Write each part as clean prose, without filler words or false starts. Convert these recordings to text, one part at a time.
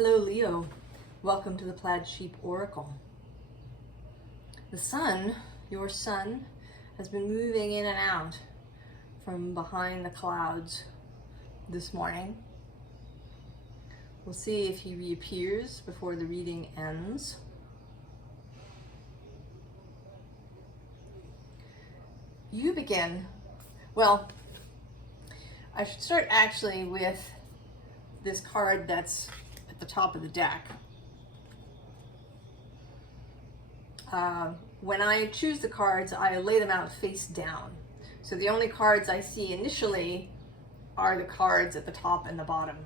Hello, Leo. Welcome to the Plaid Sheep Oracle. The sun, your sun, has been moving in and out from behind the clouds this morning. We'll see if he reappears before the reading ends. You begin. Well, I should start actually with this card that's at the top of the deck. When I choose the cards, I lay them out face down. So the only cards I see initially are the cards at the top and the bottom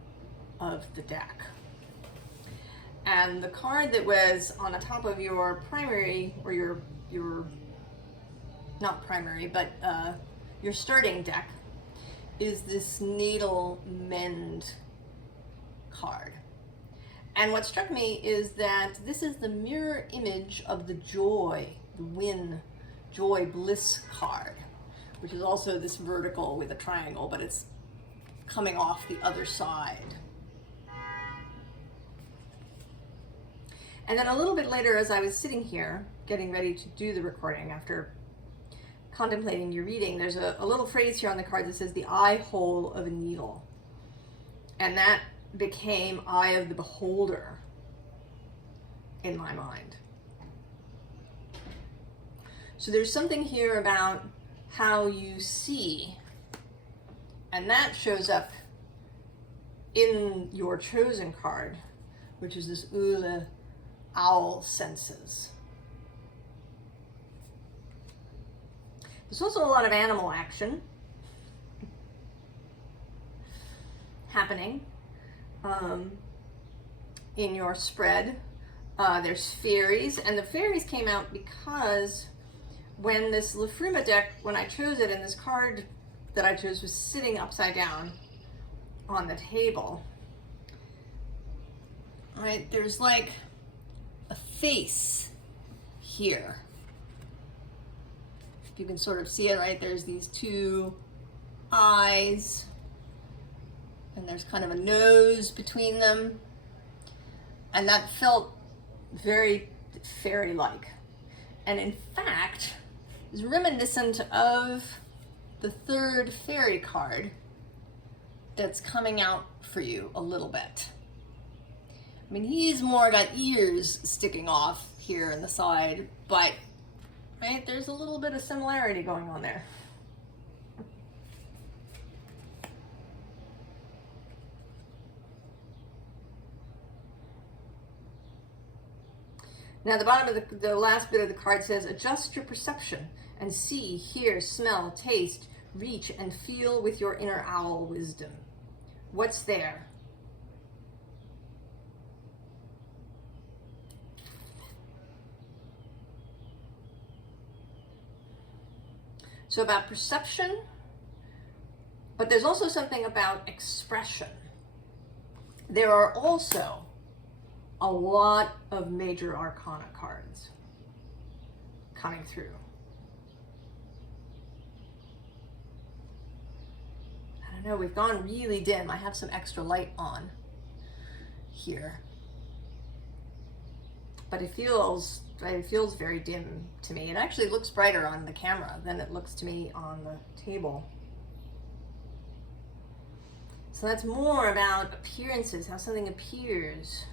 of the deck. And the card that was on the top of your primary, or your not primary, but your starting deck, is this Natal Mend card. And what struck me is that this is the mirror image of the joy, the win, joy, bliss card, which is also this vertical with a triangle, but it's coming off the other side. And then a little bit later, as I was sitting here getting ready to do the recording after contemplating your reading, there's a little phrase here on the card that says the eye hole of a needle. And that became eye of the beholder in my mind. So there's something here about how you see, and that shows up in your chosen card, which is this Ule, owl senses. There's also a lot of animal action happening in your spread. There's fairies, and the fairies came out because when this Liffruma deck, when I chose it, and this card that I chose was sitting upside down on the table, right, there's like a face here. If you can sort of see it, right, there's these two eyes, and there's kind of a nose between them, and that felt very fairy-like, and in fact is reminiscent of the third fairy card that's coming out for you a little bit. I mean, he's more got ears sticking off here in the side, but right, there's a little bit of similarity going on there. Now the bottom of the last bit of the card says, adjust your perception and see, hear, smell, taste, reach, and feel with your inner owl wisdom. What's there? So about perception, but there's also something about expression. There are also a lot of major arcana cards coming through. I don't know, we've gone really dim. I have some extra light on here, but it feels very dim to me. It actually looks brighter on the camera than it looks to me on the table. So that's more about appearances, how something appears.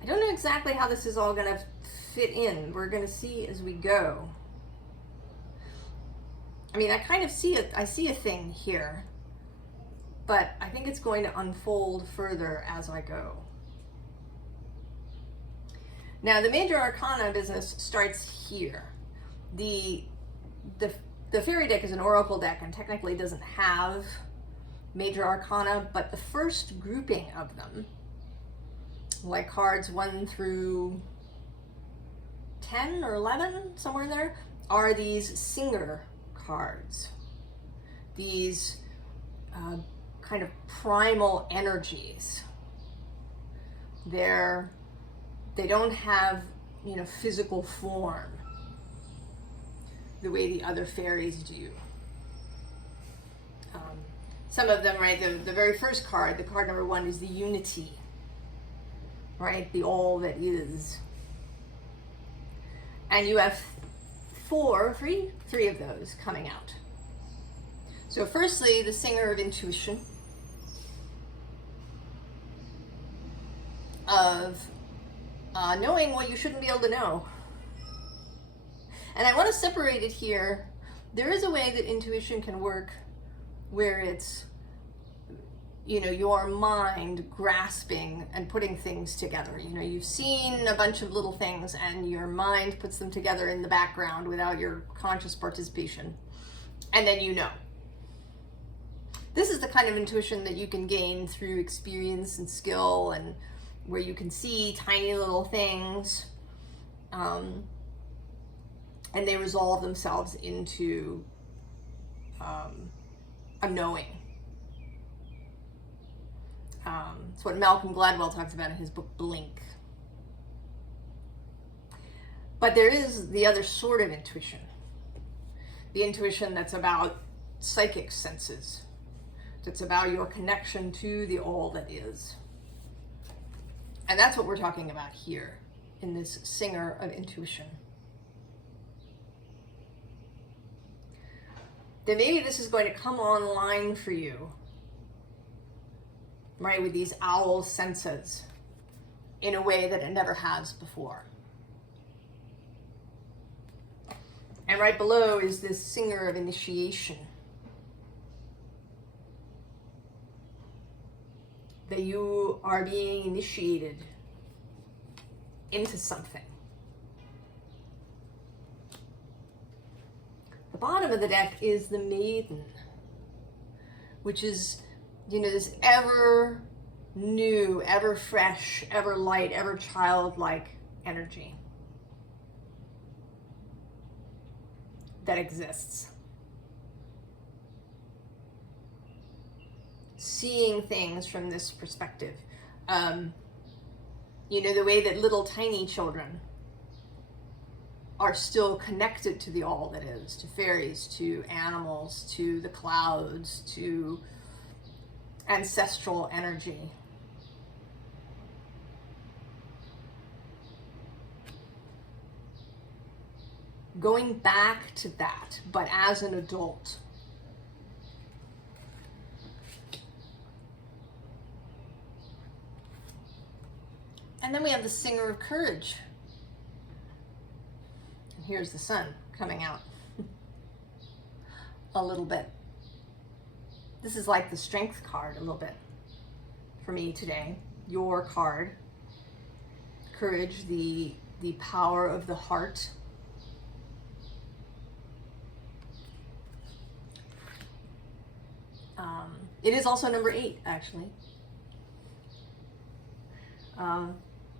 I don't know exactly how this is all going to fit in. We're going to see as we go. I mean, I kind of see it. I see a thing here, but I think it's going to unfold further as I go. Now, the major arcana business starts here. The fairy deck is an oracle deck and technically doesn't have major arcana, but the first grouping of them, like cards 1 through 10 or 11, somewhere in there, are these singer cards. These kind of primal energies. They don't have, physical form the way the other fairies do. some of them, right, the very first card, the card number 1 is the unity, right, the all that is. And you have three of those coming out. So firstly, the singer of intuition, of knowing what you shouldn't be able to know. And I want to separate it here. There is a way that intuition can work where it's, you know, your mind grasping and putting things together. You know, you've seen a bunch of little things and your mind puts them together in the background without your conscious participation. And then you know. This is the kind of intuition that you can gain through experience and skill, and where you can see tiny little things, and they resolve themselves into a knowing. It's what Malcolm Gladwell talks about in his book Blink. But there is the other sort of intuition, the intuition that's about psychic senses, that's about your connection to the all that is. And that's what we're talking about here in this singer of intuition. Then maybe this is going to come online for you, right, with these owl senses in a way that it never has before. And right below is this singer of initiation. That you are being initiated into something. The bottom of the deck is the Maiden, which is, you know, this ever new, ever fresh, ever light, ever childlike energy that exists. Seeing things from this perspective. You know, the way that little tiny children are still connected to the all that is, to fairies, to animals, to the clouds, to ancestral energy. Going back to that, but as an adult. And then we have the singer of courage. And here's the sun coming out a little bit. This is like the strength card a little bit for me today. Your card. Courage, the power of the heart. It is also number 8, actually.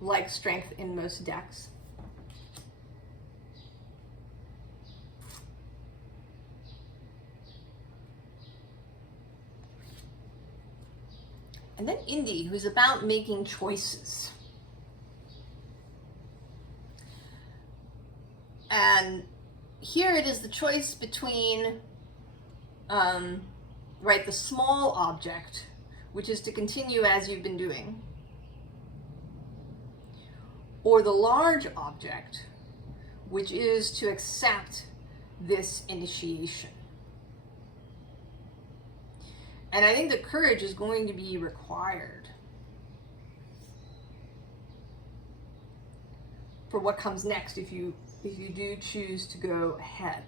Like strength in most decks. And then Indy, who's about making choices. And here it is the choice between, right, the small object, which is to continue as you've been doing, or the large object, which is to accept this initiation. And I think that courage is going to be required for what comes next if you do choose to go ahead.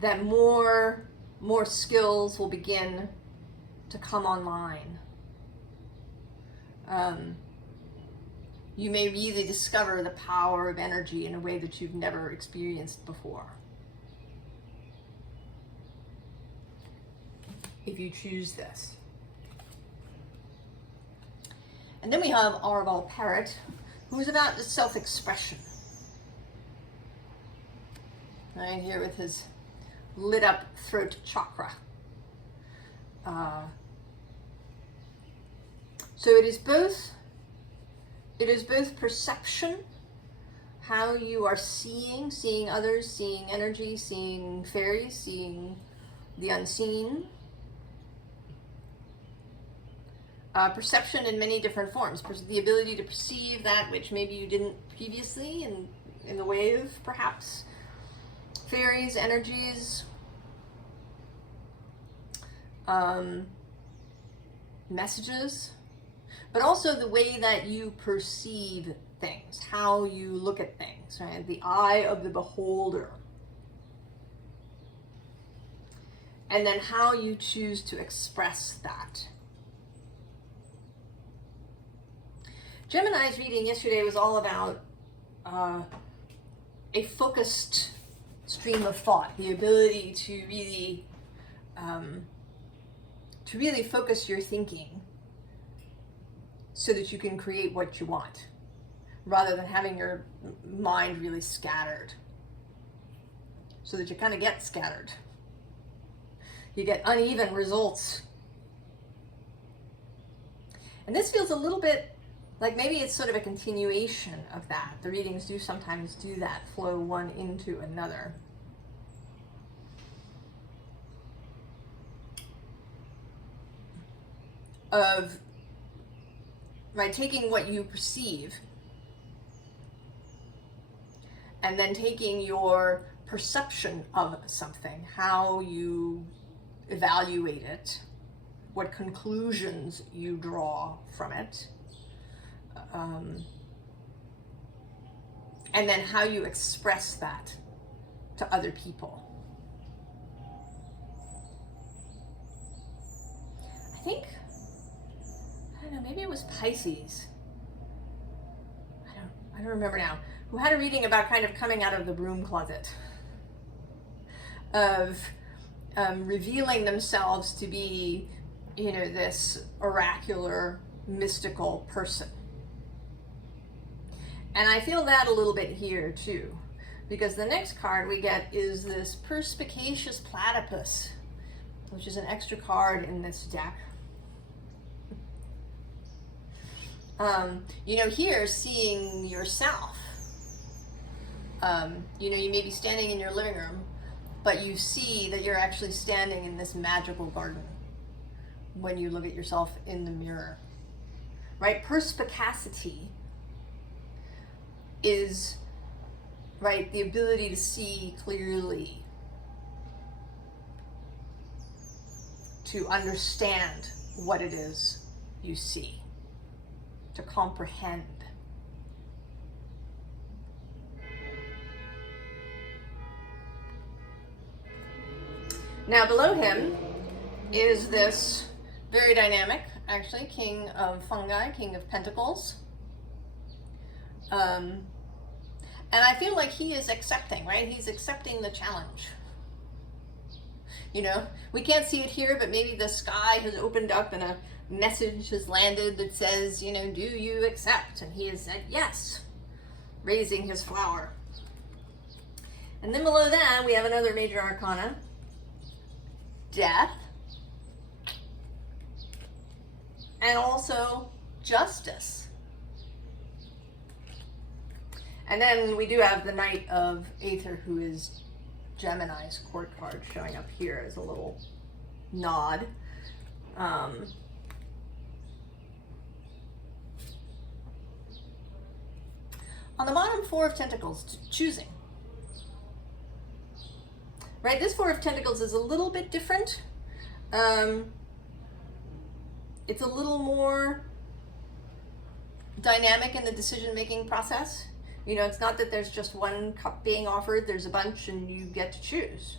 That more skills will begin to come online. You may really discover the power of energy in a way that you've never experienced before. If you choose this. And then we have Arval Parrot, who is about the self-expression. Right here with his lit up throat chakra. So it is both perception, how you are seeing others, seeing energy, seeing fairies, seeing the unseen. Perception in many different forms. The ability to perceive that which maybe you didn't previously in the way of perhaps fairies, energies, messages, but also the way that you perceive things, how you look at things, right? The eye of the beholder. And then how you choose to express that. Gemini's reading yesterday was all about a focused stream of thought, the ability to really focus your thinking so that you can create what you want, rather than having your mind really scattered, so that you kind of get scattered. You get uneven results. And this feels a little bit like maybe it's sort of a continuation of that. The readings do sometimes do that, flow one into another. Of, right, taking what you perceive and then taking your perception of something, how you evaluate it, what conclusions you draw from it, and then how you express that to other people. I don't know, maybe it was Pisces. I don't remember now. Who had a reading about kind of coming out of the broom closet, of revealing themselves to be, you know, this oracular, mystical person. And I feel that a little bit here too, because the next card we get is this Perspicacious Platypus, which is an extra card in this deck. You know, here, seeing yourself. You know, you may be standing in your living room, but you see that you're actually standing in this magical garden when you look at yourself in the mirror, right? Perspicacity is, right, the ability to see clearly, to understand what it is you see, to comprehend. Now below him is this very dynamic, actually, King of Fungi, King of Pentacles. And I feel like he is accepting, right? He's accepting the challenge. You know, we can't see it here, but maybe the sky has opened up and a message has landed that says, you know, do you accept? And he has said yes, raising his flower. And then below that, we have another major arcana, Death, and also Justice. And then we do have the Knight of Aether, who is Gemini's court card, showing up here as a little nod. On the bottom, Four of Pentacles, choosing. Right, this Four of Pentacles is a little bit different. It's a little more dynamic in the decision-making process. You know, it's not that there's just one cup being offered, there's a bunch and you get to choose.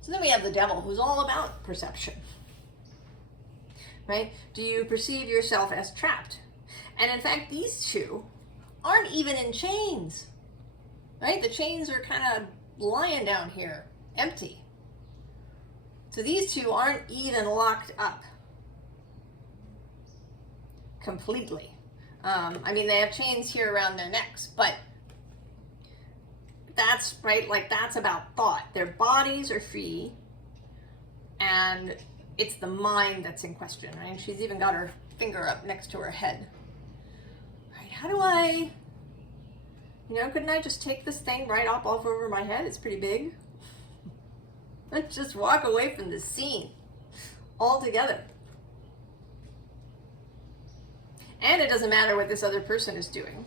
So then we have the Devil, who's all about perception. Right? Do you perceive yourself as trapped? And in fact, these two aren't even in chains. Right? The chains are kind of lying down here, empty. So these two aren't even locked up completely. I mean, they have chains here around their necks, but that's, right, like, that's about thought. Their bodies are free, and it's the mind that's in question, right? And she's even got her finger up next to her head. Right, how do I, you know, couldn't I just take this thing right up off over my head? It's pretty big. Let's just walk away from this scene altogether. And it doesn't matter what this other person is doing.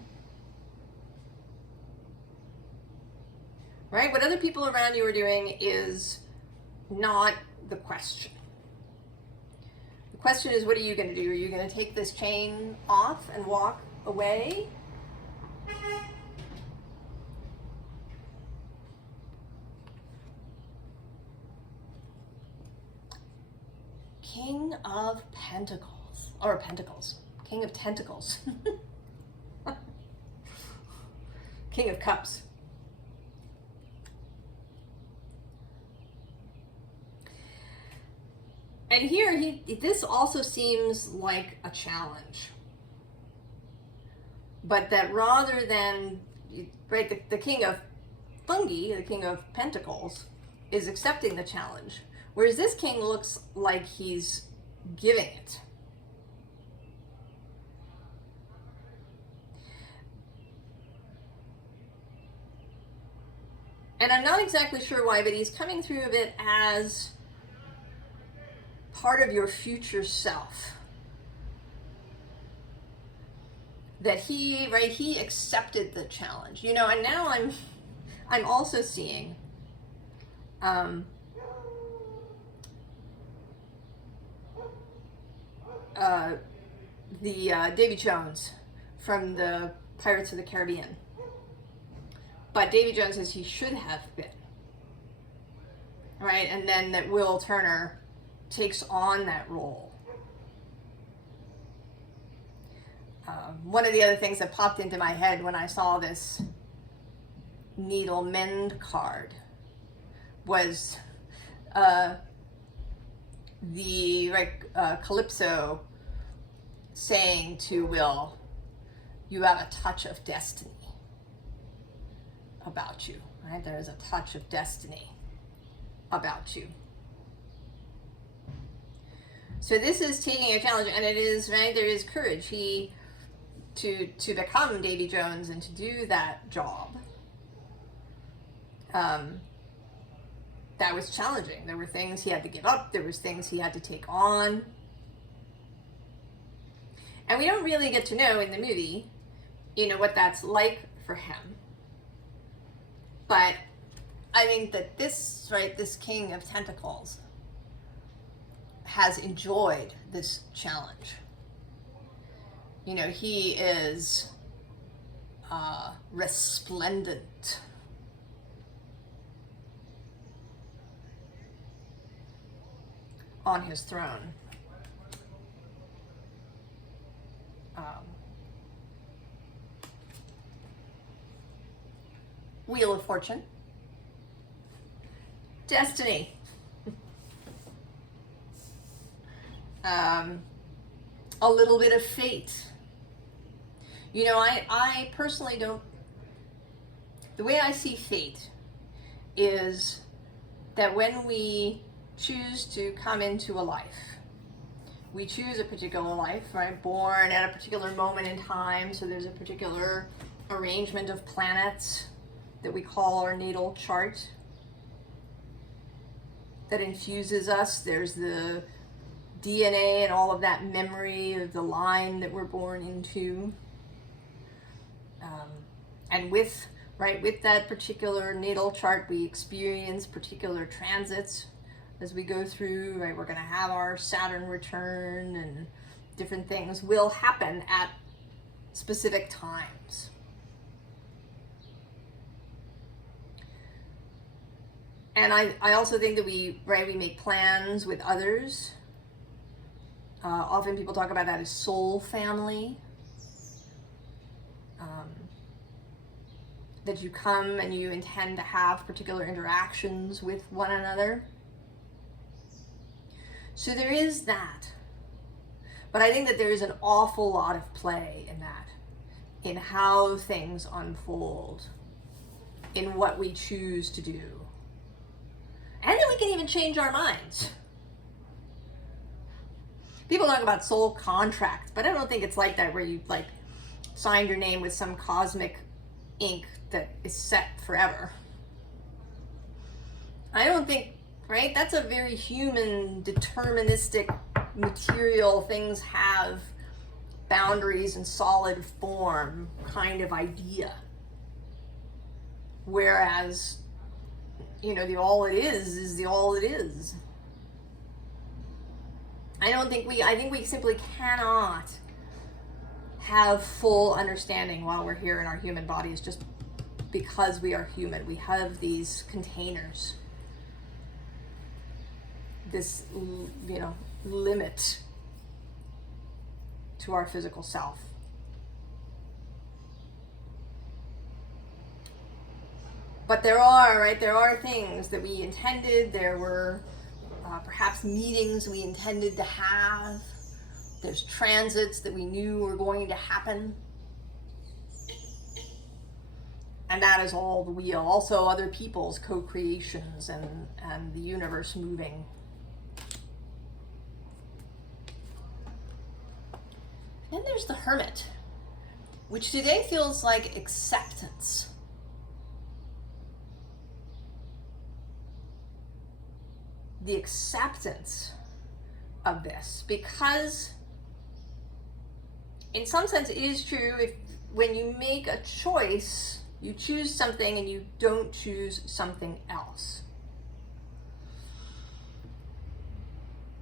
Right? What other people around you are doing is not the question. The question is, what are you going to do? Are you going to take this chain off and walk away? King of Pentacles, or Pentacles, King of Tentacles, King of Cups. And here, this also seems like a challenge. But that rather than, right, the King of Fungi, the King of Pentacles, is accepting the challenge. Whereas this king looks like he's giving it. And I'm not exactly sure why, but he's coming through of it as part of your future self. That he, right, he accepted the challenge. You know, and now I'm also seeing Davy Jones from the Pirates of the Caribbean. But Davy Jones as he should have been. Right? And then that Will Turner takes on that role. One of the other things that popped into my head when I saw this Needle Mend card was Calypso saying to Will, you have a touch of destiny about you, right? There is a touch of destiny about you. So this is taking a challenge, and it is, right, there is courage. To become Davy Jones and to do that job, that was challenging. There were things he had to give up. There was things he had to take on. And we don't really get to know in the movie, you know, what that's like for him. But I think that this, right, this King of Tentacles has enjoyed this challenge. You know, he is resplendent. On his throne. Wheel of Fortune. Destiny. A little bit of fate. You know, I personally don't, the way I see fate is that when we choose to come into a life, we choose a particular life, right? Born at a particular moment in time, so there's a particular arrangement of planets that we call our natal chart that infuses us. There's the DNA and all of that memory of the line that we're born into. And with that particular natal chart, we experience particular transits as we go through, right? We're going to have our Saturn return, and different things will happen at specific times. And I also think that we make plans with others. Often people talk about that as soul family. That you come and you intend to have particular interactions with one another. So there is that. But I think that there is an awful lot of play in that, in how things unfold, in what we choose to do. And then we can even change our minds. People talk about soul contracts, but I don't think it's like that where you like signed your name with some cosmic ink that is set forever. I don't think, right? That's a very human, deterministic, material, things have boundaries and solid form kind of idea. Whereas, you know, the all it is the all it is. I think we simply cannot have full understanding while we're here in our human bodies just because we are human. We have these containers, this, you know, limit to our physical self. But there are things that we intended. There were perhaps meetings we intended to have. There's transits that we knew were going to happen. And that is all the wheel. Also other people's co-creations and the universe moving. Then there's the Hermit, which today feels like acceptance. The acceptance of this, because in some sense it is true, if when you make a choice, you choose something and you don't choose something else.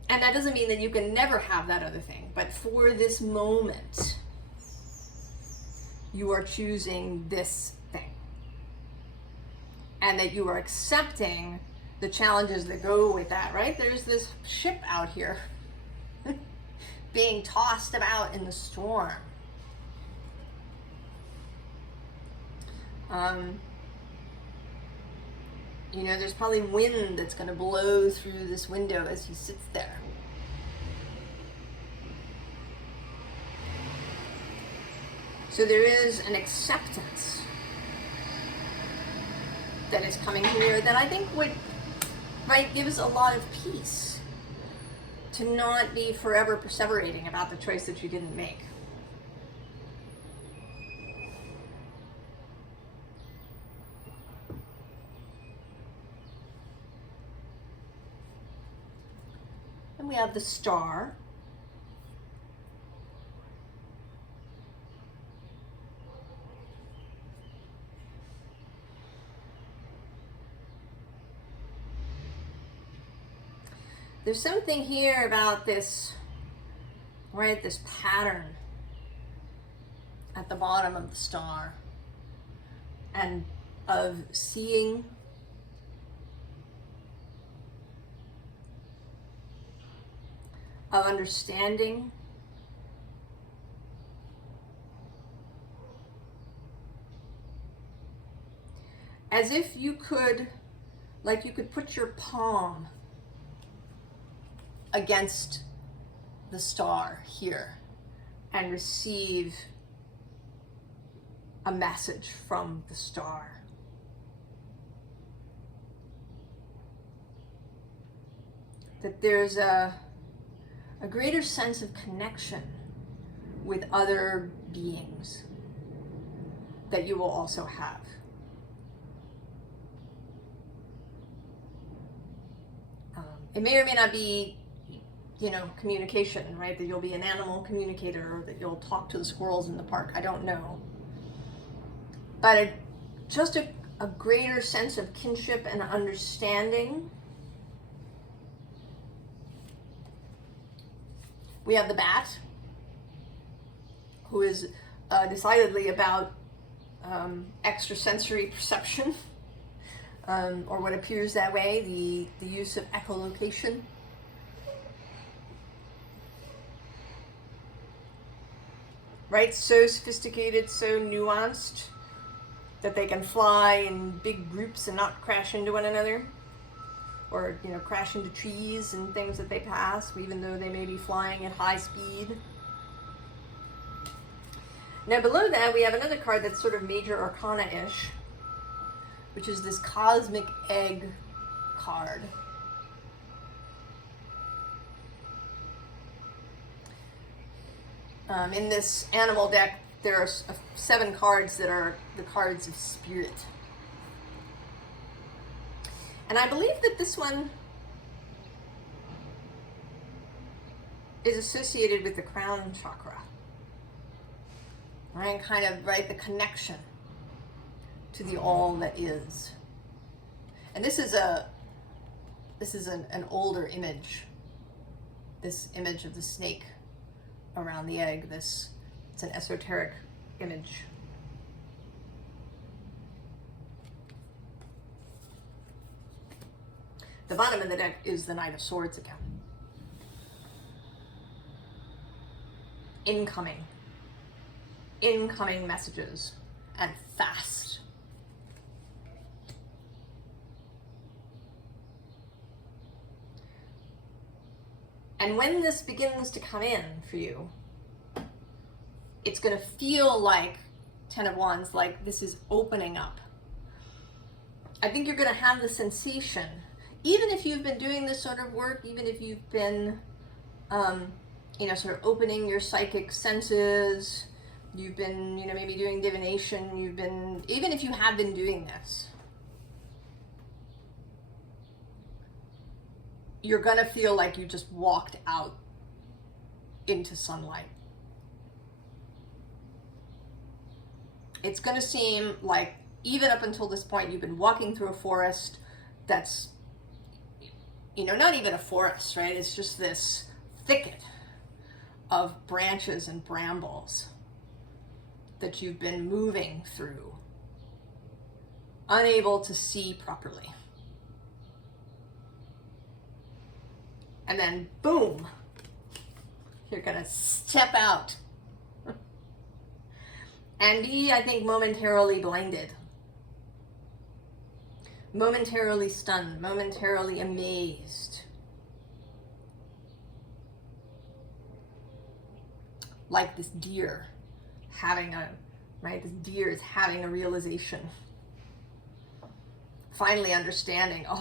And that doesn't mean that you can never have that other thing, but for this moment, you are choosing this thing. And that you are accepting the challenges that go with that, right? There's this ship out here being tossed about in the storm. You know, there's probably wind that's going to blow through this window as he sits there. So there is an acceptance that is coming here that I think would, right, gives a lot of peace to not be forever perseverating about the choice that you didn't make. And we have the Star. There's something here about this, right, this pattern at the bottom of the star, and of seeing, of understanding, as if you could, like you could put your palm against the star here and receive a message from the star. That there's a greater sense of connection with other beings that you will also have. It may or may not be, you know, communication, right? That you'll be an animal communicator, or that you'll talk to the squirrels in the park. I don't know. But just a greater sense of kinship and understanding. We have the bat, who is decidedly about extrasensory perception, or what appears that way, the use of echolocation. Right, so sophisticated, so nuanced, that they can fly in big groups and not crash into one another, or, you know, crash into trees and things that they pass, even though they may be flying at high speed. Now below that we have another card that's sort of major arcana-ish, which is this cosmic egg card. In this animal deck, there are 7 cards that are the cards of spirit. And I believe that this one is associated with the crown chakra. Right? Kind of, right, the connection to the all that is. And this is an older image. This image of the snake around the egg. It's an esoteric image. The bottom of the deck is the Knight of Swords again. Incoming messages, and fast. And when this begins to come in for you, it's going to feel like 10 of Wands, like this is opening up. I think you're going to have the sensation, even if you've been doing this sort of work, even if you've been, sort of opening your psychic senses, you've been, maybe doing divination, even if you have been doing this, you're going to feel like you just walked out into sunlight. It's going to seem like, even up until this point, you've been walking through a forest that's, not even a forest, right? It's just this thicket of branches and brambles that you've been moving through, unable to see properly. And then, boom, you're going to step out and be, I think, momentarily blinded, momentarily stunned, momentarily amazed. Like this deer this deer is having a realization. Finally understanding, I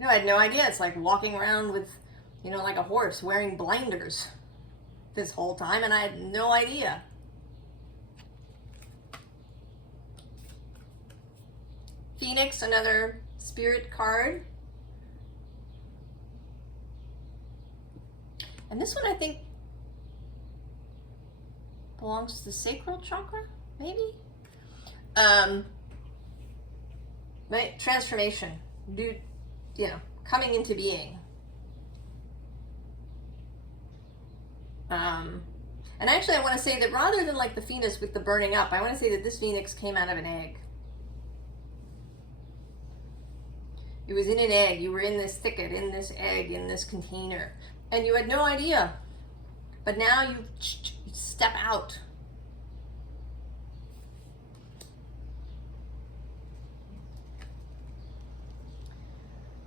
had no idea. It's like walking around with, like a horse wearing blinders this whole time, and I had no idea. Phoenix, another spirit card. And this one, I think, belongs to the sacral chakra, maybe? Right? Transformation. Coming into being. And actually, I want to say that rather than like the Phoenix with the burning up, I want to say that this Phoenix came out of an egg. It was in an egg. You were in this thicket, in this egg, in this container. And you had no idea. But now you step out.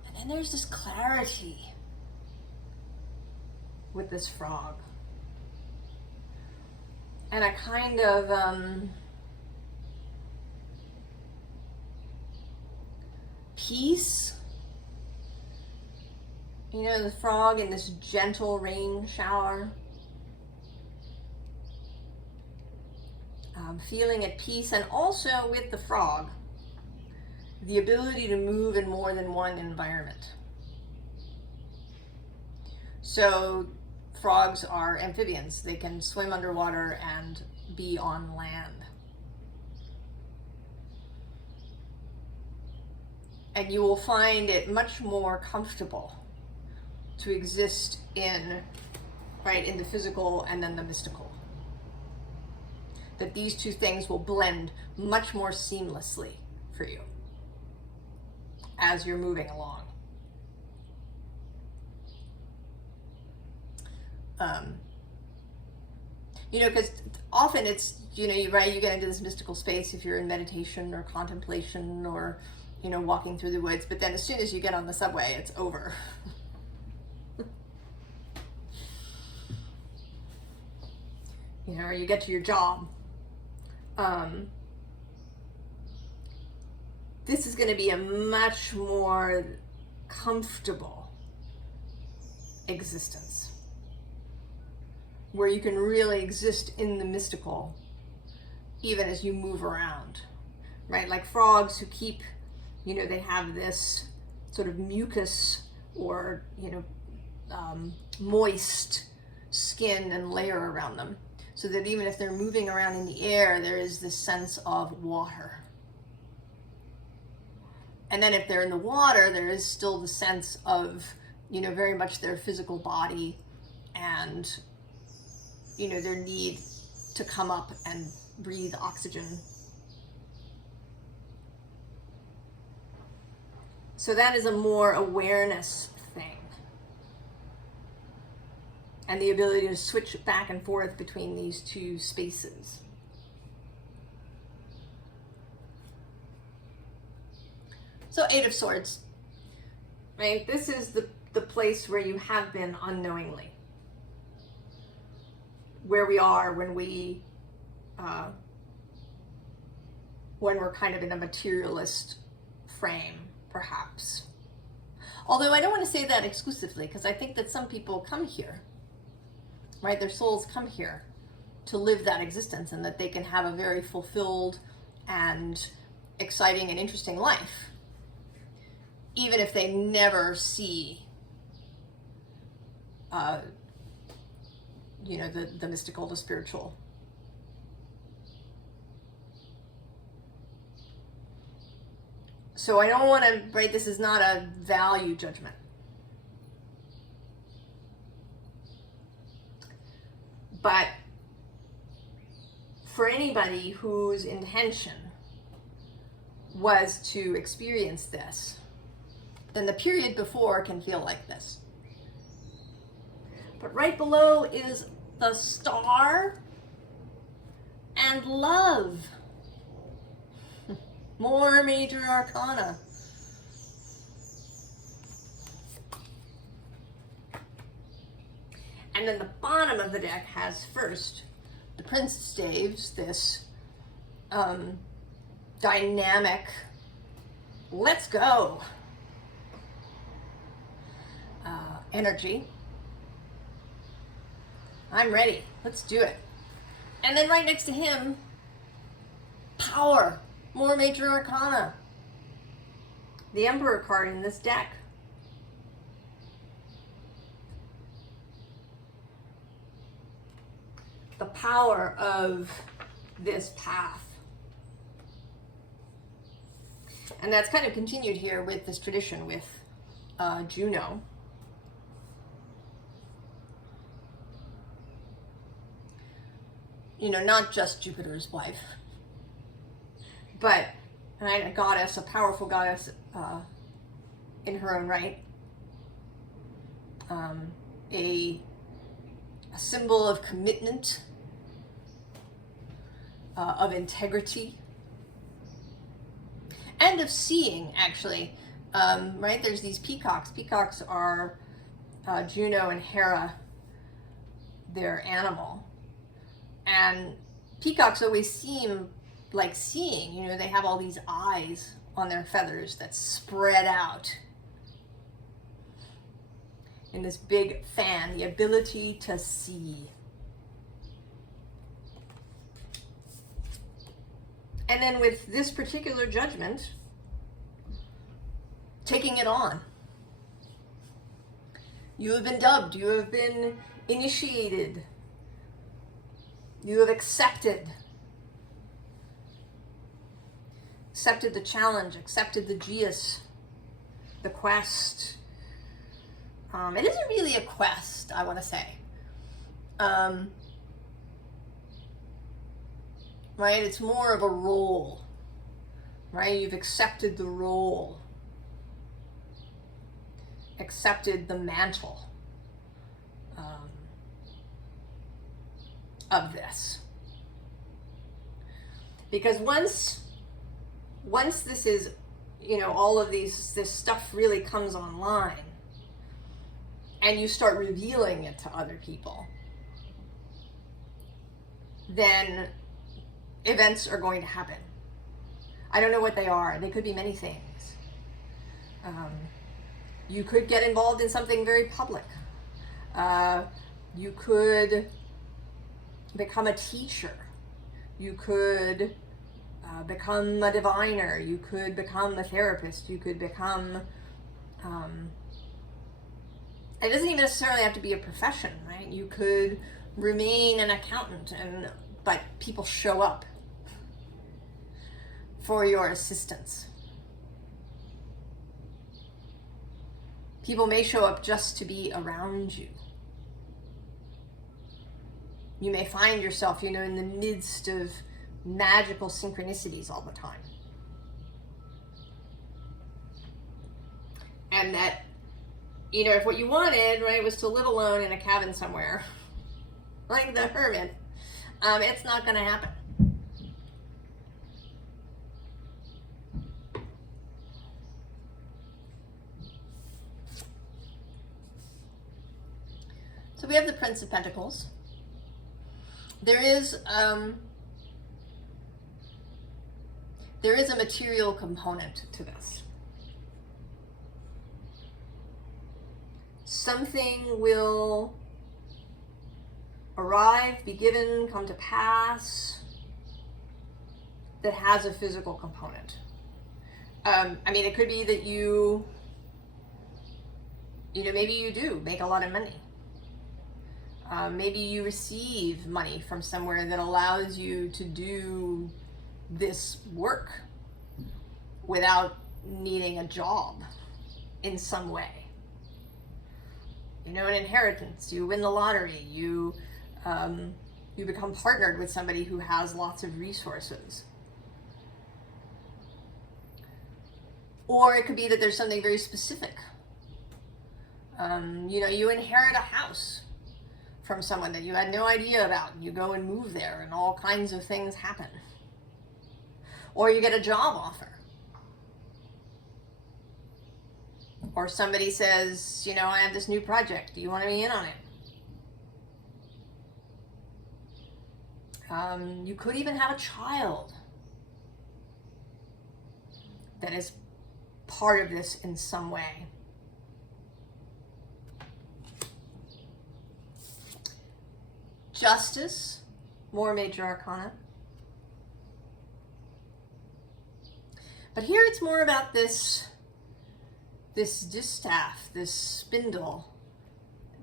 And then there's this clarity with this frog. And a kind of peace. The frog in this gentle rain shower. Feeling at peace, and also with the frog, the ability to move in more than one environment. So frogs are amphibians. They can swim underwater and be on land. And you will find it much more comfortable to exist in the physical and then the mystical. That these two things will blend much more seamlessly for you as you're moving along. Because often it's, you get into this mystical space if you're in meditation or contemplation or, walking through the woods, but then as soon as you get on the subway, it's over. Or you get to your job. This is going to be a much more comfortable existence. where you can really exist in the mystical, even as you move around, right? Like frogs who keep, you know, they have this sort of mucus or, you know, moist skin and layer around them, so that even if they're moving around in the air, there is this sense of water. And then if they're in the water, there is still the sense of, you know, very much their physical body and, you know, their need to come up and breathe oxygen. So that is a more awareness thing. And the ability to switch back and forth between these two spaces. So Eight of Swords, right? This is the place where you have been unknowingly. Where we are when we're kind of in a materialist frame, perhaps. Although I don't want to say that exclusively, because I think that some people come here, right? Their souls come here to live that existence, and that they can have a very fulfilled and exciting and interesting life, even if they never see, you know, the mystical, the spiritual. So I don't want to, right, this is not a value judgment. But for anybody whose intention was to experience this, then the period before can feel like this. But right below is the Star and Love. More major arcana. And then the bottom of the deck has first the Prince of Staves, this dynamic, let's go energy. I'm ready. Let's do it. And then right next to him, Power. More major arcana. The Emperor card in this deck. The power of this path. And that's kind of continued here with this tradition with Juno. You know, not just Jupiter's wife, but a goddess, a powerful goddess in her own right. A symbol of commitment, of integrity, and of seeing, actually. Right, there's these peacocks. Peacocks are Juno and Hera, their animal. And peacocks always seem like seeing, you know, they have all these eyes on their feathers that spread out in this big fan, the ability to see. And then with this particular judgment, taking it on. You have been dubbed, you have been initiated, you have accepted the challenge, accepted the geas, the quest. It isn't really a quest, I want to say. Right? It's more of a role. Right? You've accepted the role. Accepted the mantle of this. Because once this is, you know, all of this stuff really comes online and you start revealing it to other people, then events are going to happen. I don't know what they are. They could be many things. You could get involved in something very public. You could become a teacher. You could become a diviner. You could become a therapist. You could become, it doesn't even necessarily have to be a profession, right? You could remain an accountant, but people show up for your assistance. People may show up just to be around you. You may find yourself, in the midst of magical synchronicities all the time. And that, if what you wanted, right, was to live alone in a cabin somewhere, like the hermit, it's not going to happen. So we have the Prince of Pentacles. There is a material component to this. Something will arrive, be given, come to pass that has a physical component. It could be that maybe you do make a lot of money. Maybe you receive money from somewhere that allows you to do this work without needing a job in some way. An inheritance, you win the lottery, you become partnered with somebody who has lots of resources. Or it could be that there's something very specific. You inherit a house from someone that you had no idea about, and you go and move there, and all kinds of things happen. Or you get a job offer. Or somebody says, I have this new project, do you want to be in on it? You could even have a child that is part of this in some way. Justice, more major arcana. But here it's more about this distaff, this spindle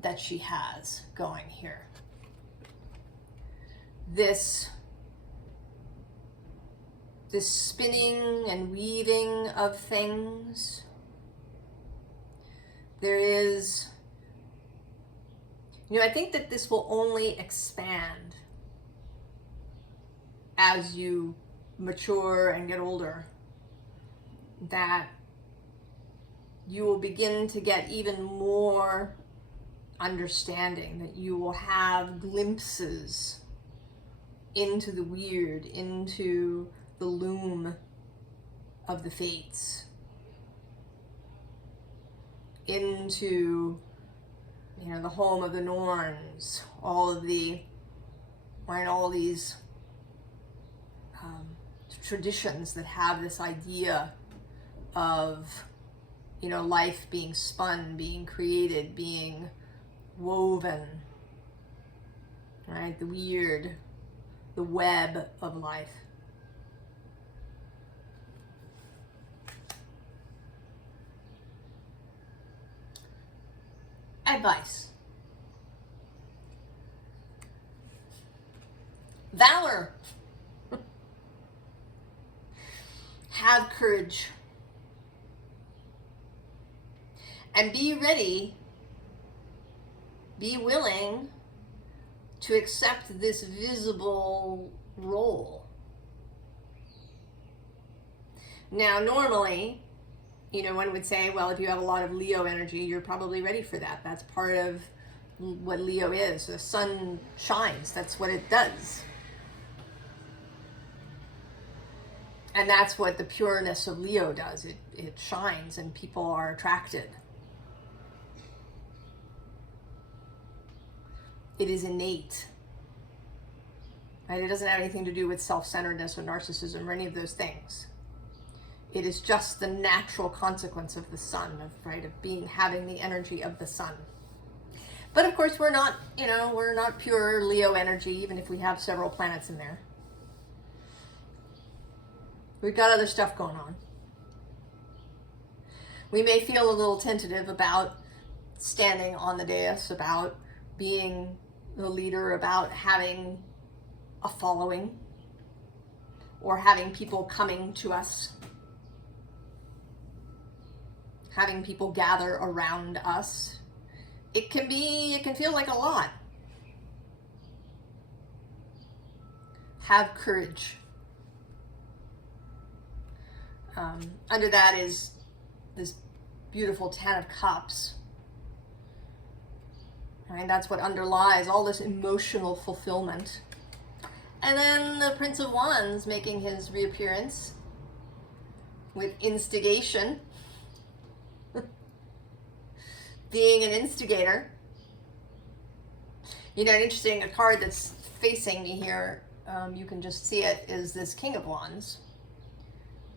that she has going here. This spinning and weaving of things. There is, I think that this will only expand as you mature and get older, that you will begin to get even more understanding, that you will have glimpses into the weird, into the loom of the fates, into the home of the Norns, all these traditions that have this idea of life being spun, being created, being woven, right? The weird, the web of life. Advice. Valor. Have courage. And be ready, be willing to accept this visible role. Now, normally, one would say, well, if you have a lot of Leo energy, you're probably ready for that. That's part of what Leo is. The sun shines. That's what it does. And that's what the pureness of Leo does. It shines and people are attracted. It is innate. Right? It doesn't have anything to do with self-centeredness or narcissism or any of those things. It is just the natural consequence of the sun, of having the energy of the sun. But of course, we're not, we're not pure Leo energy, even if we have several planets in there. We've got other stuff going on. We may feel a little tentative about standing on the dais, about being the leader, about having a following, or having people coming to us, having people gather around us. It can feel like a lot. Have courage. Under that is this beautiful 10 of Cups. Right? That's what underlies all this emotional fulfillment. And then the Prince of Wands making his reappearance with instigation. Being an instigator. An interesting card that's facing me here, you can just see it, is this King of Wands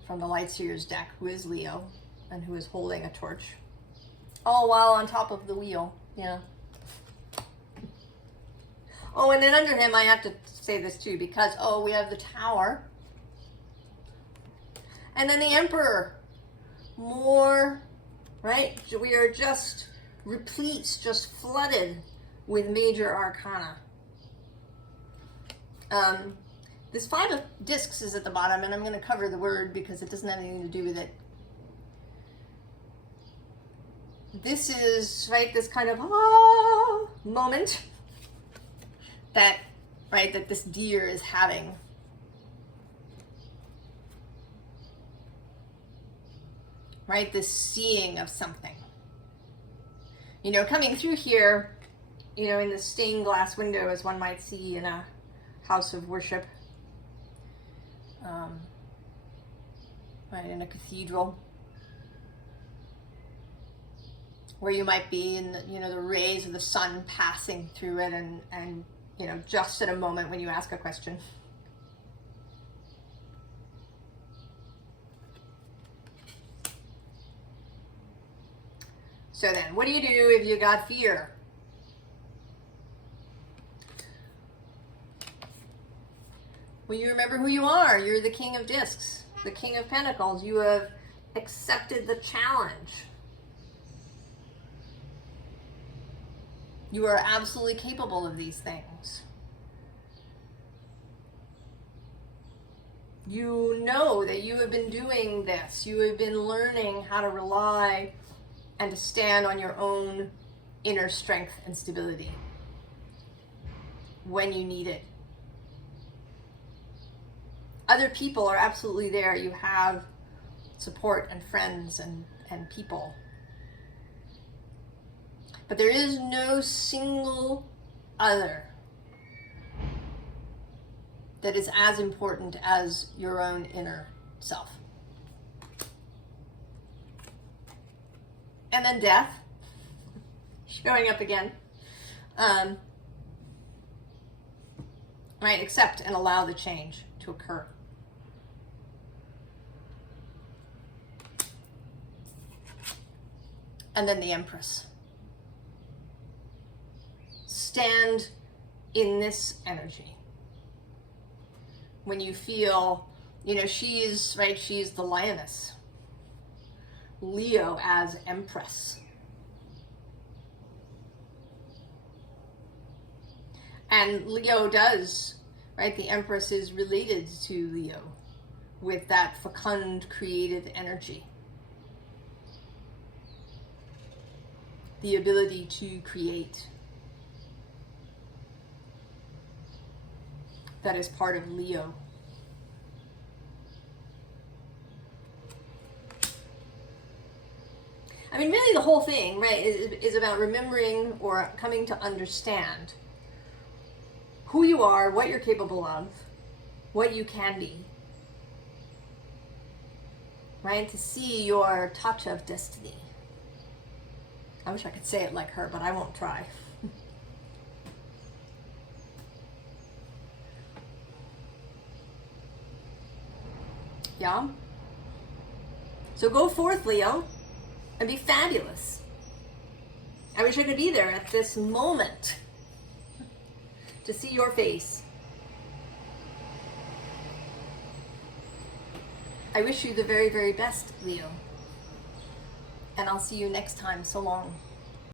from the Lightseer's deck, who is Leo and who is holding a torch. All while on top of the wheel. Yeah. Oh, and then under him, I have to say this too, because, we have the Tower. And then the Emperor. More, right? We are just replete, just flooded with major arcana. This 5 of Discs is at the bottom, and I'm going to cover the word because it doesn't have anything to do with it. This is, right, this kind of moment that this deer is having. Right, this seeing of something. Coming through here, in the stained glass window, as one might see in a house of worship, right, in a cathedral, where you might be in the rays of the sun passing through it, and just at a moment when you ask a question. So then, what do you do if you got fear? Well, you remember who you are. You're the King of Discs, the King of Pentacles. You have accepted the challenge. You are absolutely capable of these things. You know that you have been doing this. You have been learning how to rely and to stand on your own inner strength and stability when you need it. Other people are absolutely there. You have support and friends and people. But there is no single other that is as important as your own inner self. And then death, showing up again. Right, accept and allow the change to occur. And then the Empress. Stand in this energy. When you feel, she's the lioness. Leo as Empress. And Leo does, right? The Empress is related to Leo with that fecund, creative energy. The ability to create. That is part of Leo. I mean, really the whole thing, right, is about remembering or coming to understand who you are, what you're capable of, what you can be. Right? To see your touch of destiny. I wish I could say it like her, but I won't try. Yeah? So go forth, Leo, and be fabulous. I wish I could be there at this moment to see your face. I wish you the very, very best, Leo. And I'll see you next time. So long.